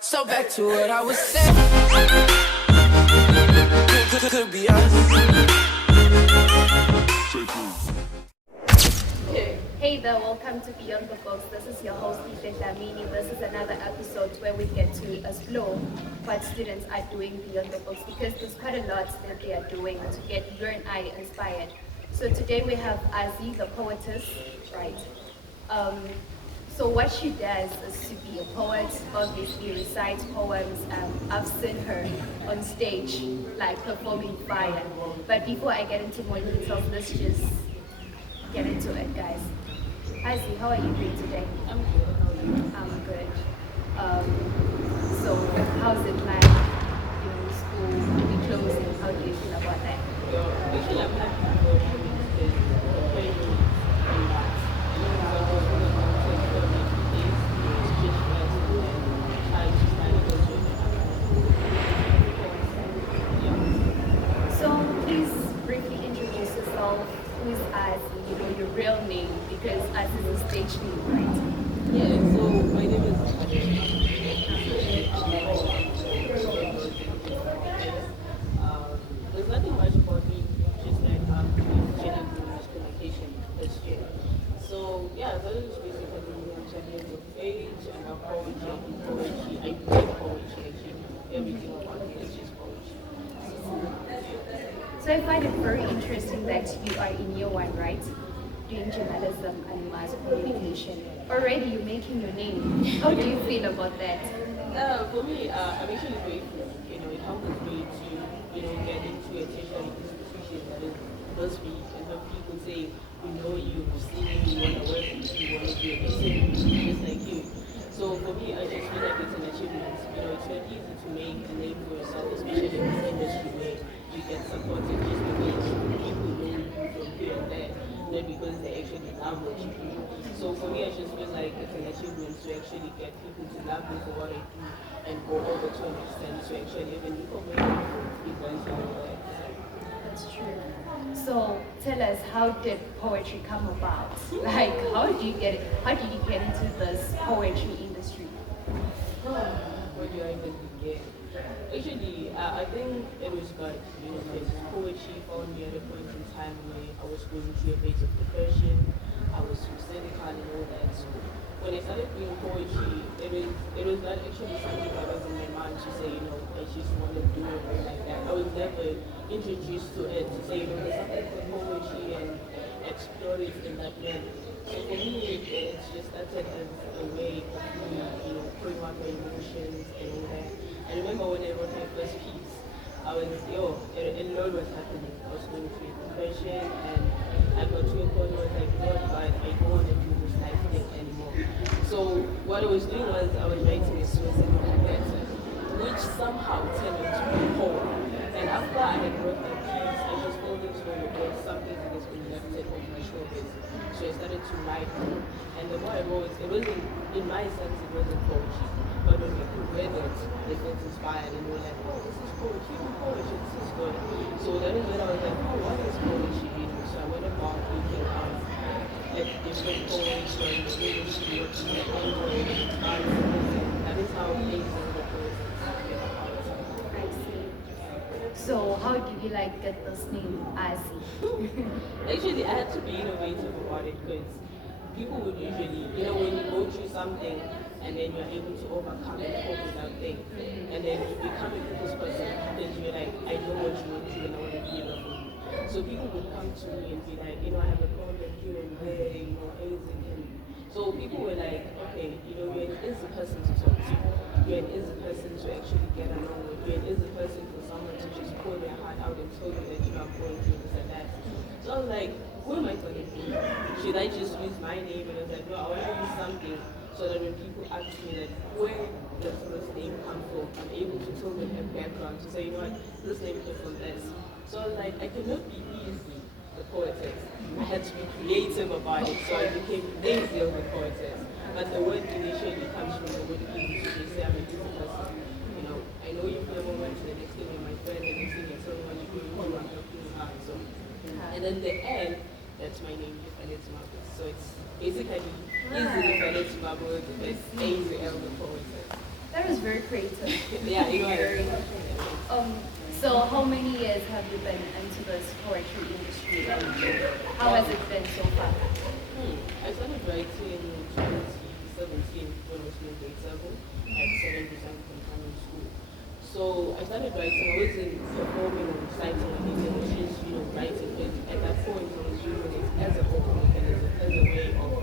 So back to what I was saying. Could be us. Hey there, welcome to Beyond the Books. This is your host, Ethan Damini. This is another episode where we get to explore what students are doing beyond the books, because there's quite a lot that they are doing to get you and I inspired. So today we have Azzy the Poetess, right? So what she does is to be a poet, obviously recites poems. I've seen her on stage, like performing fire. But before I get into more details, let's just get into it, guys. Azzy, how are you doing today? I'm good. How are you? I'm good. So how's it like? You know, school to be closing. How do you feel about that? Actually, I'm happy for because very in that. So I was going to take for me days to just rest and try to find a good So please briefly introduce yourself. Who is Azzy? You know, your real name, because Azzy is a stage name, right? Yeah, so my name is there's nothing much about me, just like general communication this year. So yeah, that is basically I'm checking the page and I'm poetry. I play poetry actually. Everything about me is just poetry. So I find it very interesting that you are in year one, right? Doing journalism and mass communication. Already you're making your name. How do you feel about that? For me, I'm actually grateful. It helps me to, get into a tertiary institution that is BuzzFeed and have people say, we know you, we've seen you, we want to work with you, we want to do a interview, just like you. So for me, I just feel like it's an achievement. It's not easy to make a name for yourself, especially in this industry where you get supported just because people know you from here and there, not because they actually love what you do. So for me, I just feel like it's an achievement to actually get people to love me for what I do and go over to an extent to actually even look away from events and all that. That's true. So tell us, how did poetry come about? Like, how did you get it? How did you get into this poetry industry? Where do I even begin? Actually, I think it was God, because poetry found me at a point in time where I was going through a phase of depression. I was suicidal and all that. So when I started doing poetry, it was not actually something that was in my mind to say, I just want to do it like that. I was never introduced to it to say, there's something called poetry and explore it in that manner. So for me, it's just started as a way of me, putting out my emotions and all that. I remember when I wrote my first piece, I was, a lot was happening. I was going through depression and I got to a point where I was like, God, but I don't want to do this life thing anymore. So what I was doing was I was writing a suicidal letter, which somehow turned into a poem. And after I had wrote that piece, I just felt it was something that has been lifted off my shoulders. So I started to write more. And the more I wrote, it wasn't, in my sense, it wasn't poetry. But when people read it, they felt inspired and were like, oh, this is poetry, this is good. So that is when I was like, oh, what is poetry? So I went about looking at different poets from the industry, looking at Android, that is how things in the poets came about. I see. So how did you get this name, Azzy? Actually, I had to be innovative about it because people would usually, when you go through something and then you're able to overcome and cope with that thing, and then you become a people's person, then you're like, I know what you want to do and I want to be able to. So people would come to me and be like, I have a problem here and there, anything. So people were like, okay, you're an easy person to talk to. You're an easy person to actually get along with. You're an easy person for someone to just pour their heart out and tell you that I'm going through this and that. So I was like, who am I going to be? Should I just use my name? And I was like, no, I want to use something so that when people ask me like, where does this name come from, I'm able to tell them a background to say, this name came from this. So I was like, I cannot be easy, the poetess. I had to be creative about it, so I became Azzy the Poetess. But the word initially comes from the word easy, so they say I'm a easy person. I know you for a moment, the next thing you're my friend, the next thing you're someone you do, I'm working hard. So, and then the N, that's my name, Fanette Marbles. So it's basically easily Fanette Marbles, it's Azzy the Poetess. That was very creative. Yeah, it was. Very. Um, so how many years have you been into this poetry industry? How has it been so far? I started writing in 2017 when I was in grade 7 at 7% from primary school. So I started writing. I wasn't performing or reciting or anything. I was just, writing. But at that point, I was using it as a coping mechanism, as a way of,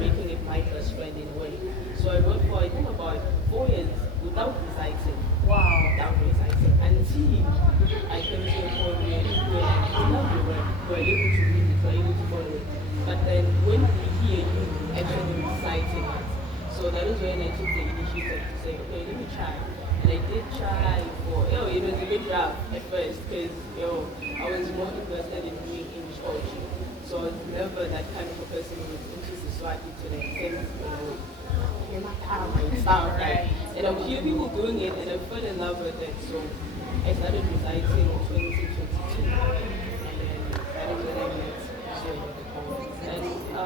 making it my best friend in a way. So I wrote for, I think, about 4 years without reciting. Wow. Without reciting. Until I came to a point where people were like, I love your work. You are able to read it, you are able to follow it. But then when we hear you actually reciting it, so that is when I took the initiative to say, okay, let me try. And I did try for, it was a bit rough at first because, I was more interested in doing English poetry. So I was never that kind of a person who was into society to the extent, and stuff. Like, and I would hear people doing it and I fell in love with it. So I started reciting in 2022. And then that is when I met Hosted the Poetess. And I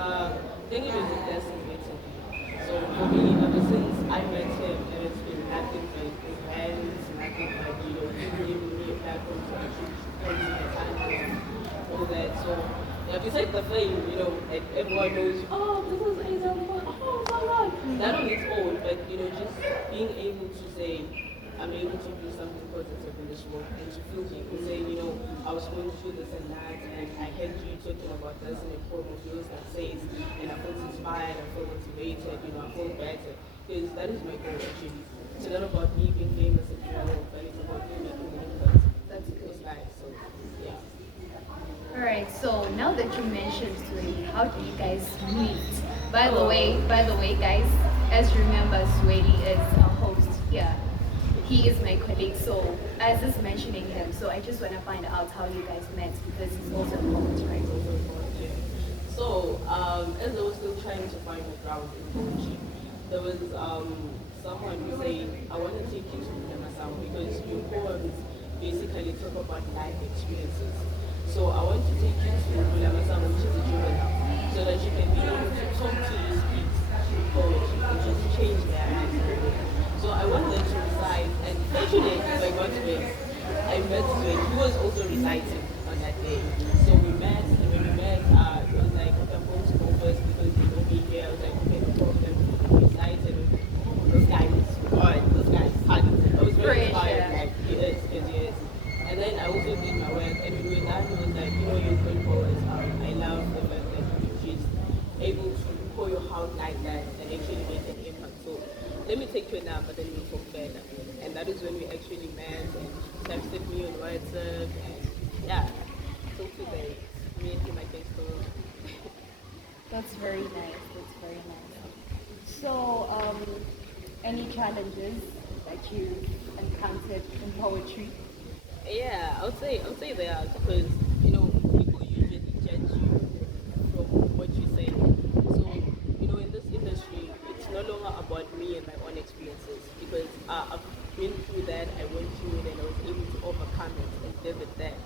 think it was a blessing meeting him. So for me, ever since I met him, it has been nothing but events, nothing but, him giving me a platform to actually showcase my talent, all that. So yeah, besides the fame, like everyone knows, oh, this is Azzy, oh my god, that on its own, but just being able to say, I'm able to do something positive in this world and to feel people say, I was going through this and that, and I heard you talking about this in a form of yours that says, and I felt inspired, I felt motivated, I felt better, because that is my goal actually. It's not about me being famous and but it's about me making an impact. That's good. It's life, so yeah. All right. So now that you mentioned Swedi, how do you guys meet? By the way, guys, as you remember, Swedi is a host here. He is my colleague, so I was just mentioning him. So I just want to find out how you guys met because he's also a poet, right? So, as I was still trying to find my ground in poetry, there was someone who said, I want to take you to Yamasawa because your poems basically talk about life experiences. So I want to take you to Yamasawa, which is a juvenile, so that you can be able to talk to your kids through poetry and just change their lives. So I wanted to recite, and actually, by God's grace, I met when he was also reciting on that day. So we met, and when we met, it was like, okay, I'm going to go first because you know me here. I was like, okay, no problem. Recite, and oh, this guy is hard. This guy is hard. I was very inspired, like, he is. And then I also did my work, and when we were done, he was like, you're good poet. I love the fact that she's able to pour your heart like that and actually make an impact. So let me take you now, but then we'll talk further. And that is when we actually met and she texted me on WhatsApp and yeah, till today, me and him I can still. That's very nice. That's very nice. So, any challenges that you encountered in poetry? Yeah, I would say they are because people usually judge you from what you say. So in this industry, it's no longer about me and my own experiences because I've been through that, I went through it, and I was able to overcome it and live it there.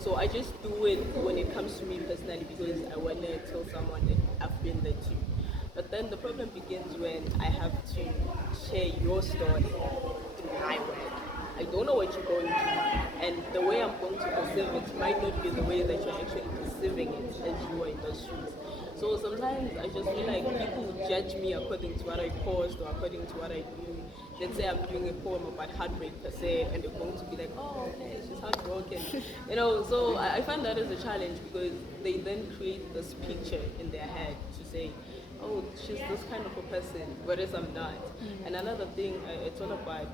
So I just do it when it comes to me personally because I want to tell someone that I've been there too. But then the problem begins when I have to share your story through my work. I don't know what you're going through, and the way I'm going to perceive it might not be the way that you're actually perceiving it as you are in the streets. So sometimes I just feel like people judge me according to what I post or according to what I do. Let's say I'm doing a poem about heartbreak per se, and they're going to be like, oh, okay, she's heartbroken. So I find that as a challenge because they then create this picture in their head to say, oh, she's this kind of a person, whereas I'm not. And another thing, it's all about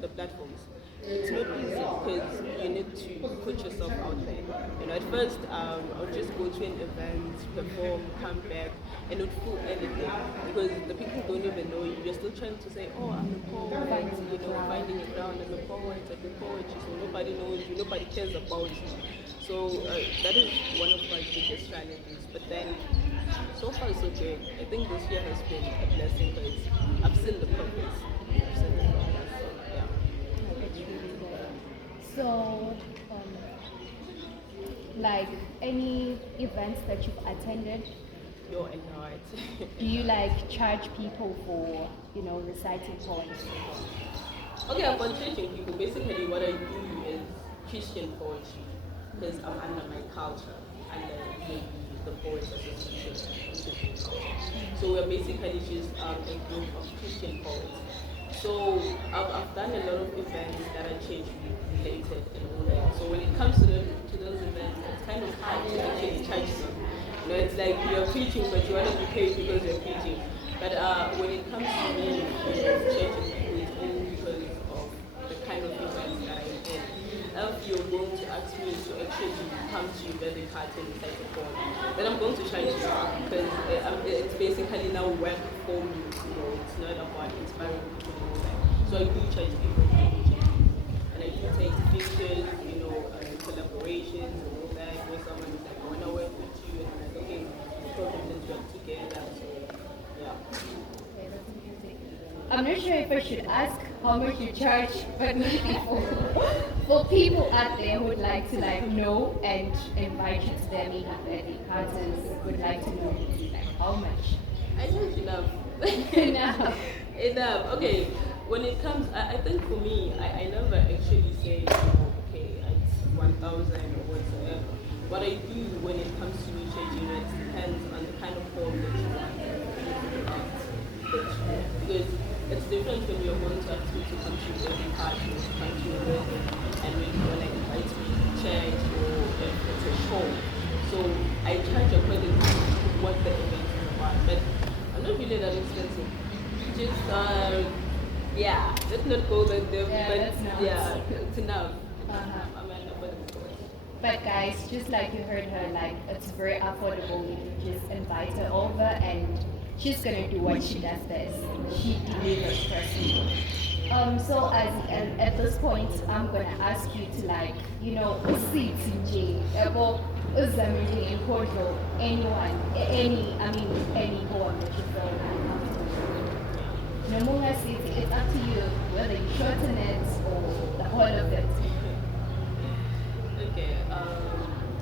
the platforms. It's not easy because you need to put yourself out there. At first, I would just go to an event, perform, come back, and not feel anything because the people don't even know you. You're still trying to say, oh, I'm a poet, finding it down, I'm a poet, I do poetry, so nobody knows you, nobody cares about you. So that is one of my biggest challenges. But then so far, so good. I think this year has been a blessing because I've seen the progress. I've seen the progress. So, yeah. Like, it's really good. So, like any events that you've attended pure and art. Do you like charge people for, reciting poems? Okay, upon teaching people, basically what I do is Christian poetry because I'm under my culture, under the Poets Association, Christian culture. So we're basically just a group of Christian poets. So I've done a lot of events that are church related and all that. So when it comes to those events, it's kind of hard to actually charge them. It's like you're preaching, but you want to be paid because you're preaching. But when it comes to me, charging people, it's only because of the kind of events that I'm in. If you're going to ask me to actually come to you very hard and recite a poem, then I'm going to charge you because it's basically now work for me. It's not about inspiring people and all that. So I do charge people for teaching. And I do take pictures, collaborations and all that. Where someone is like, I want to work with you, and I'm like, okay, probably let's work together. So yeah. Okay, that's interesting. I'm not sure if I should ask how much you charge, but maybe for people out there who would like to know and invite you to their maybe birthday parties, would like to know how much. I charge enough. Enough. Enough. Okay. When it comes, I think for me, I never actually say, okay, it's 1,000 or whatsoever. What I do when it comes to me charging, it depends on the kind of form that you want because it's different when you're going to ask me to come to a wedding party or to come to a wedding and when you want to invite me to church or if it's a show. So I charge according to what the event is about. But I'm not really that expensive. Just yeah, let's not go that deep, but yeah, it's enough. I'm an affordable. But guys, just like you heard her, it's very affordable. You can just invite her over and she's gonna do what she does best. She delivers personally. So at this point, I'm gonna ask you to sit in jail, anyone, any poem that you feel uncomfortable. Namunga City, it's up to you whether you shorten it or the whole of it. Okay.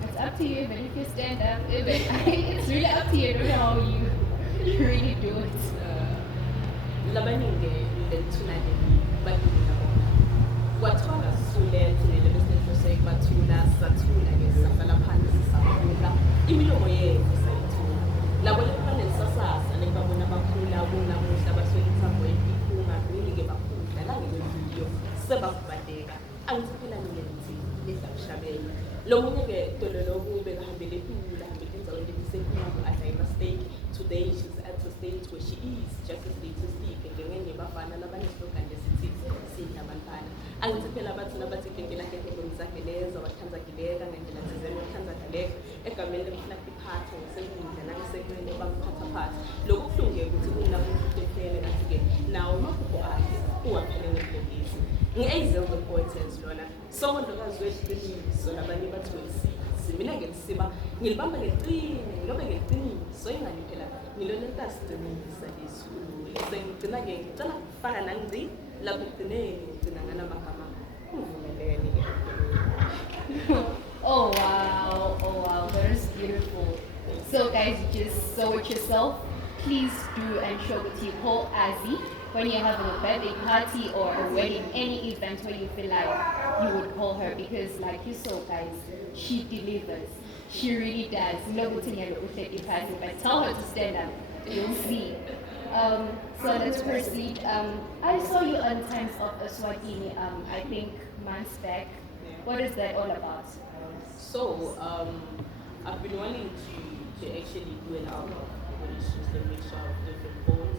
It's up to you, even if you stand up. It's really up to you. I don't know how you really do it. Labaninge lentunane bakilina bona. Wathola sule thine business prosek bathula sathula ngesafala phansi sisabula. Imilomo yethu sayithula. Labo lephane sasasa nebabona bakhula bona muhla baswelitha boyini iphuma really ke bakhula la ngevidiyo sebakubadeka. Angisiphela ngiyenzi lezakushabela. Lo munye ke tololo kube kahambele ephula hambele enzaweni lebisekhulu as I mistake. Today she's at the stage where she is just as statistic ngengene bafana labaneslogan lesithi sidla abantwana angisiphela bathi nabathi kekela keke ngomzakhe lezo wathanza gileka ngendlela thizeni wathanza galeka egameni lekufuna iphatha ngisengindla nangisekwene bangiphatha phatha lokhu kuhlunge ukuthi kunamuntu kuphele nathi ke nawo maphupho akhe uwaphele ngepolisi ngi-Azzy The Poetess lona somondokazi weqiniso labanye bathi welisisi mina ngelisiba ngilibamba ngeqine ngilobe ngeqiniso ingani phela ngilona entasiqinisa lesulule sengigcina-ke ngicela kufaka nangizi lapho ekugcineni ngigcina nganamagama uvumelene Oh wow, that is beautiful. So guys, just so it yourself, please do and show it to your whole Azzy when you're having a birthday party or a wedding, any event where you feel like you would call her because like you saw guys, she delivers. She really does. But tell her to stand up. You'll see. So let's proceed. I saw you on Times of Eswatini, I think months back. What is that all about? So, I've been wanting to actually do an album, which is just a mixture of different poems.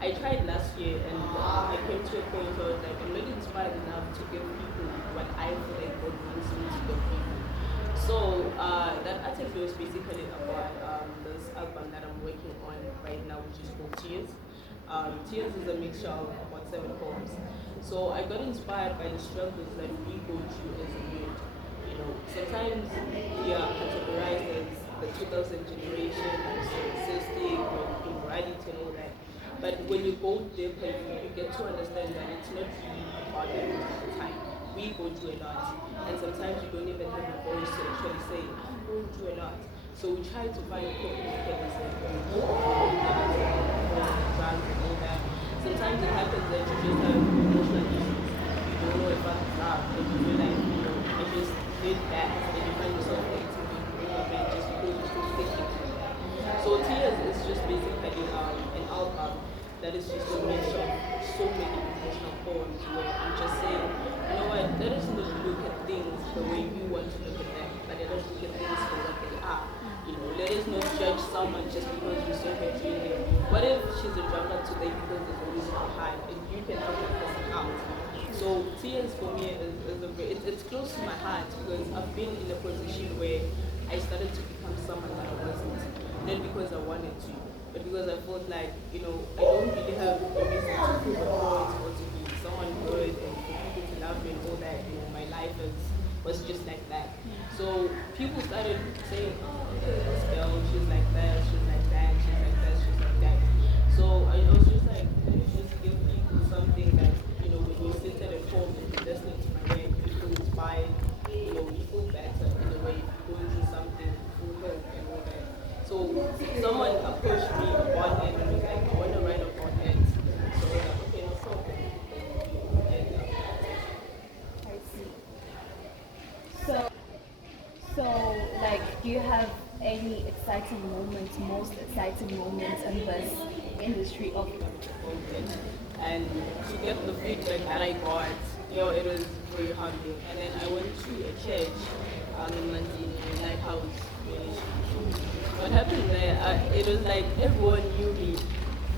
I tried last year and I came to a point where I was like, I'm not inspired enough to give people what I feel like God wants me to give people. So that article was basically about this album that I'm working on right now, which is called Tears. Tears is a mixture of about 7 poems. So I got inspired by the struggles that we go through as a youth. Sometimes we are categorized as the 2000 generation, narcissistic, immorality and all that. But when you go deeper, you get to understand that it's not really about the time. We go through a lot. And sometimes you don't even have a voice to actually say, I'm going through a lot. So we try to find coping mechanisms and all that. Sometimes it happens that you just have emotional issues. You don't know if I'm up and you feel like, I just did that and you find yourself acting in bed just because you're still thinking about that. So tears is just basically an album that is just a mix of so many emotional poems where I'm just saying, you know what, let us not look at things the way we want to look at them, but let us look at things for what they are. Let us not judge someone just because we saw her doing it. What if she's a drummer today because there's a reason behind and you can help that person out? So tears for me it's close to my heart because I've been in a position where I started to become someone that I wasn't. Not because I wanted to, but because I felt like, I don't really have a reason to prove a point or to be someone good and for people to love me and all that. My life was just like that. So people started saying, oh, this girl, she's like that, she's like that, she's like that, she's like that. So I was just like, let me just give people something that, when you sit at home and you listen to my work, you feel inspired, you feel better in a way, if you're going through something, you feel hope and all that. So someone approached me about it and was like, I want to write about it. So I was like, okay, no problem. And, I see. So, so like, do you have any exciting moments, most exciting moments in this industry of and to get the feedback that I got, it was very humbling. And then I went to a church in Manzini, a lighthouse ministry. What happened there, it was like everyone knew me.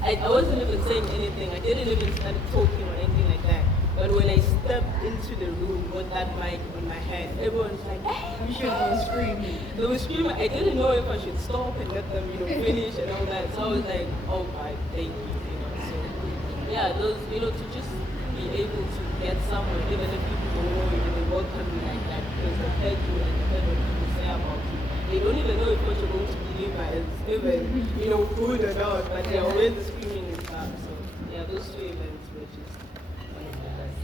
I wasn't even saying anything. I didn't even start talking or anything like that. But when I stepped into the room with that mic on my head, everyone's like, hey, I'm sure they were screaming. they were screaming. I didn't know if I should stop and let them, finish and all that. So I was like, oh God, thank you, So yeah, those, to just be able to get somewhere, even if people don't know you, they welcome you like that because they heard you and they heard what people say about you. They don't even know if what you're going to deliver is even, good or not, but they're always screaming and stuff. So yeah, those two events were just one of the best.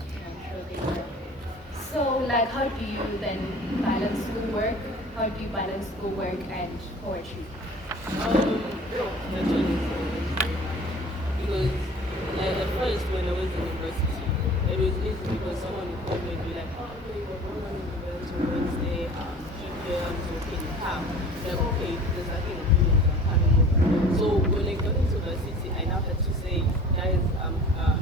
So, like, how do you then balance schoolwork? How do you balance schoolwork and poetry? That's one is because at first when I was in university, it was easy because someone would call me and be like, oh, okay, we're going on events on Wednesday, 3 p.m., so can you come? Like, okay, there's nothing I'm doing, so I'm coming over. So when I got into university, I now had to say, guys, I'm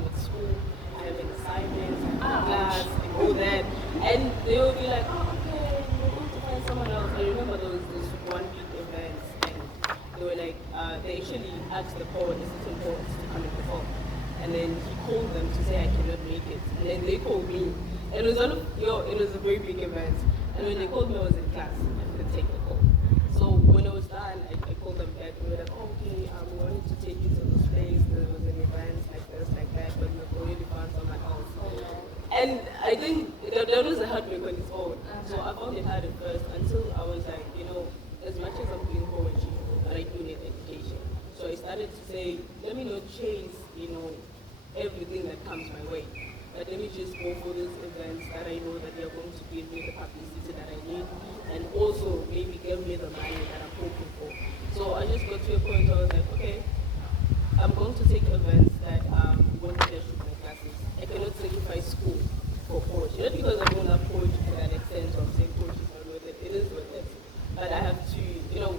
at school, I have an assignment, I have a class, and all that. And they will be like, oh, okay, we're going to find someone else. I remember there was this one big event, and they were like, they actually asked the poet, the certain poets to come and perform. And then he called them to say I cannot make it. And then they called me. And it was it was a very big event. And when they called me, I was in class. I couldn't take the call. So when it was done, I called them back. We were like, oh, okay, we wanted to take you to this place. There was an event like this, like that, but we've already found someone else. And I think that was a heartbreak on its own. So I found it hard at first until I was like, as much as I'm doing poetry, but I do need education. So I started to say, let me not chase, everything that comes my way. But let me just go for these events that I know that they are going to give me the publicity that I need and also maybe give me the money that I'm hoping for. So I just got to a point where I was like, okay, I'm going to take events that won't clash with my classes. I cannot sacrifice school for poetry. Not because I don't love poetry to that extent or I'm saying poetry is not worth it. It is worth it. But I have to,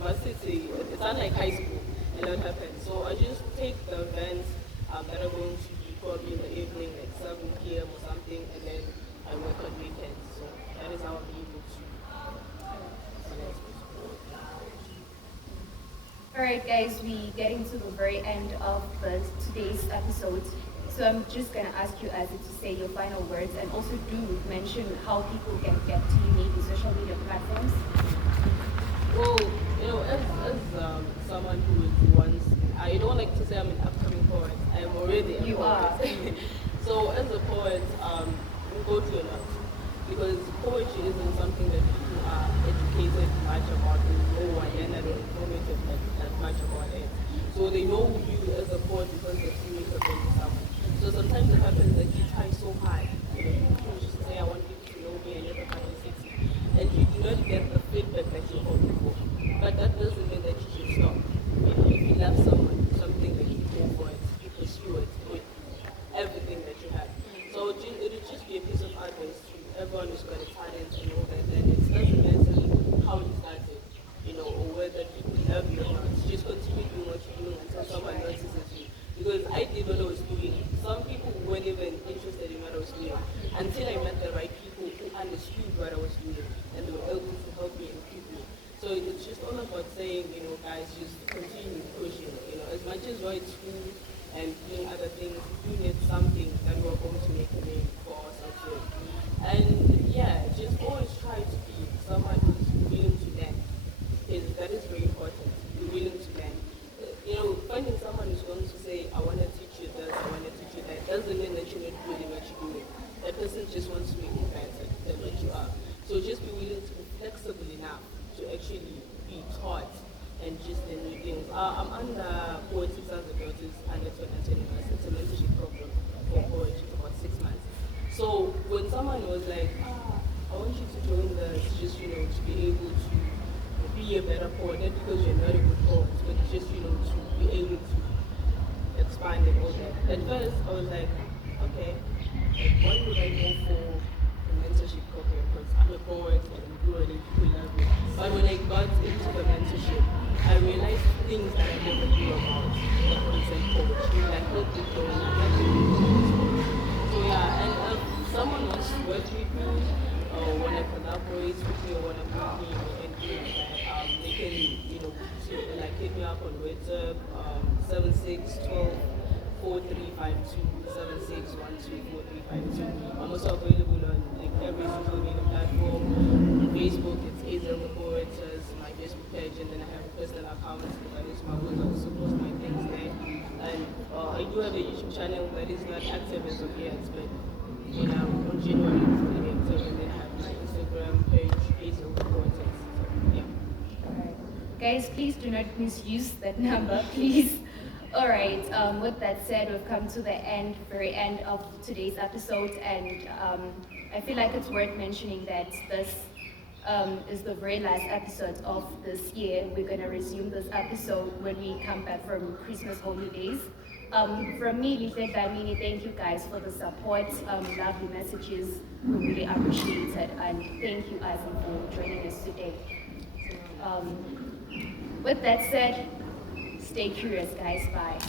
varsity, it's not like high school and that happens. So I just take the events that are going to be probably in the evening, like 7 p.m. or something, and then I work on weekends. So that is how I'm able to. Alright guys, we getting to the very end of today's episode. So I'm just gonna ask you Azzy to say your final words and also do mention how people can get to you, maybe social media platforms. Well, as someone who is once, I don't like to say I'm an upcoming poet. I am already a You poet. are. So as a poet, we go through a lot because poetry isn't something that people are educated much about. They know and are informative that much about it. So they know you as a poet because they've seen you perform something. So sometimes it happens that you try so hard. You just say, I want people to know me and you're the publicity. And you do not get the feedback that that you hoping for. But that doesn't mean that you should stop. You know, if you love someone, something that you go for it, you pursue it with everything that you have. So it would just be a piece of advice to everyone who's got a talent and all that. Then it doesn't matter how you started, you know, or whether people love you or not. Just continue doing what you're doing until someone notices you. Because I did what I was doing. Some people weren't even interested in what I was doing until I met the right people who understood what I was doing and they were able to help me and keep me. So it's just all about saying, you know, guys, just continue pushing. You know, as much as you're at school and doing other things, you need something that we're going to make a name for ourselves with. And yeah, just always try to be someone who's willing to learn. That is very important. Be willing to learn. You know, finding someone who's going to say, I want to teach you this, I want to teach you that, doesn't mean that you're not good in what you're doing. That person just wants to make you better than what you are. So just be willing to be flexible enough to actually be taught and just the new things. I'm under Hosted Azzy The Poetess under 2020. It's a mentorship program for poetry for about 6 months. So when someone was like, I want you to join this, just, you know, to be able to be a better poet, not because you're not a good poet, but just, you know, to be able to expand and all that. At first, I was like, okay, like, why would I go for a mentorship program? Because I'm a poet and I'm good and people love me. But when I got into the mentorship, I realized things that I never knew about the concept poetry, like help me grow and help me grow. So yeah, and someone wants to work with me, or want to collaborate with me, or want to put me in anything like that, they can, you know, like hit me up on WhatsApp, 7612 I'm also available on like every social media platform. On Facebook, it's Azzy The Poetess, my Facebook page, and then I have a personal account that is my work. I also post my things there. And I do have a YouTube channel that is not active as of yet, but you know, on January it's going to be active. And then I have my Instagram page, Azzy The Poetess. So, yeah. Alright. Guys, please do not misuse that number, please. All right, with that said, we've come to the very end of today's episode, and I feel like it's worth mentioning that this is the very last episode of this year. We're going to resume this episode when we come back from Christmas holidays. From me, Lihle Damini, thank you guys for the support, lovely messages. We really appreciate it, and thank you, Azzy, for joining us today. With that said, stay curious, guys. Bye.